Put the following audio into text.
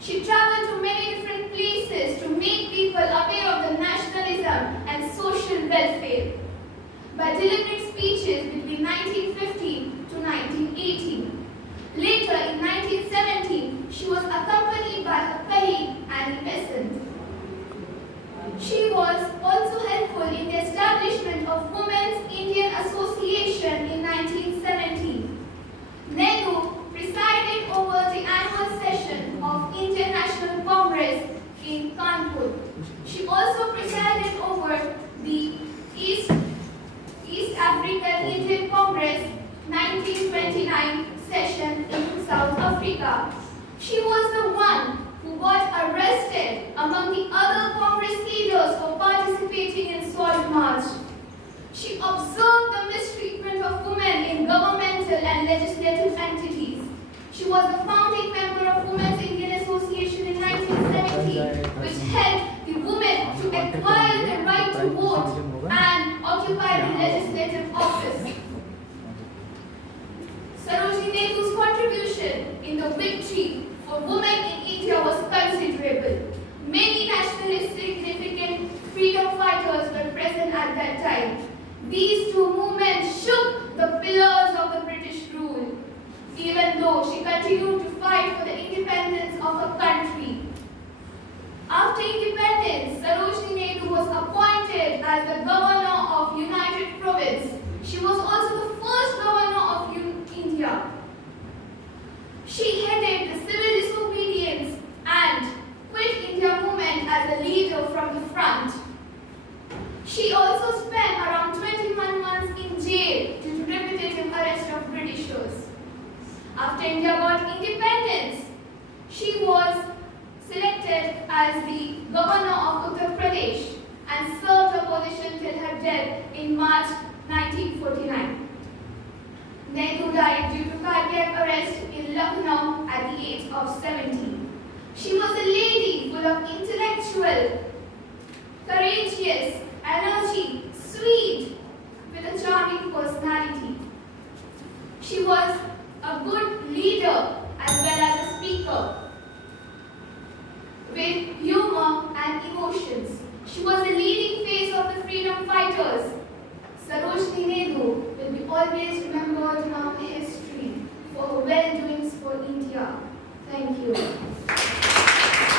She traveled to many different places to make people aware of the nationalism and social welfare by delivering speeches between 1915 to 1918. Later, in 1917, she was accompanied by her colleague Annie Besant. She was also helpful in the establishment of Women's Indian Association in 1970. Nehru presided over the annual session of Indian National Congress in Kanpur. She also presided over the East African Indian Congress 1929 session in South Africa. She was the one who got arrested among the other Congress leaders for participating in Salt March. She observed the mistreatment of women in governmental and legislative entities. She was the founding member of Women's Indian Association in 1970, which helped the women to acquire the right to vote and occupy the legislative office. Sarojini Naidu's contribution in the victory for women in India was considerable. Many nationalist significant freedom fighters were present at that time. These two movements shook the pillars of the British rule, even though she continued to fight for the independence of her country. After independence, Sarojini Naidu was appointed as the governor of United Province. She was also the first governor of India. She headed the civil disobedience and Quit India movement as a leader from the front. She also spent around 21 months in jail due to repetitive arrest of Britishers. After India got independence, she was selected as the governor of Uttar Pradesh and served her position till her death in March 1949. Nehru died due to cardiac arrest in Lucknow at the age of 70. She was a lady full of intellectual, courageous, energy, sweet, with a charming personality. She was a good leader as well as a speaker with humor and emotions. She was the leading face of the freedom fighters. Sarojini Naidu will be always remembered in our history for her well-doings for India. Thank you.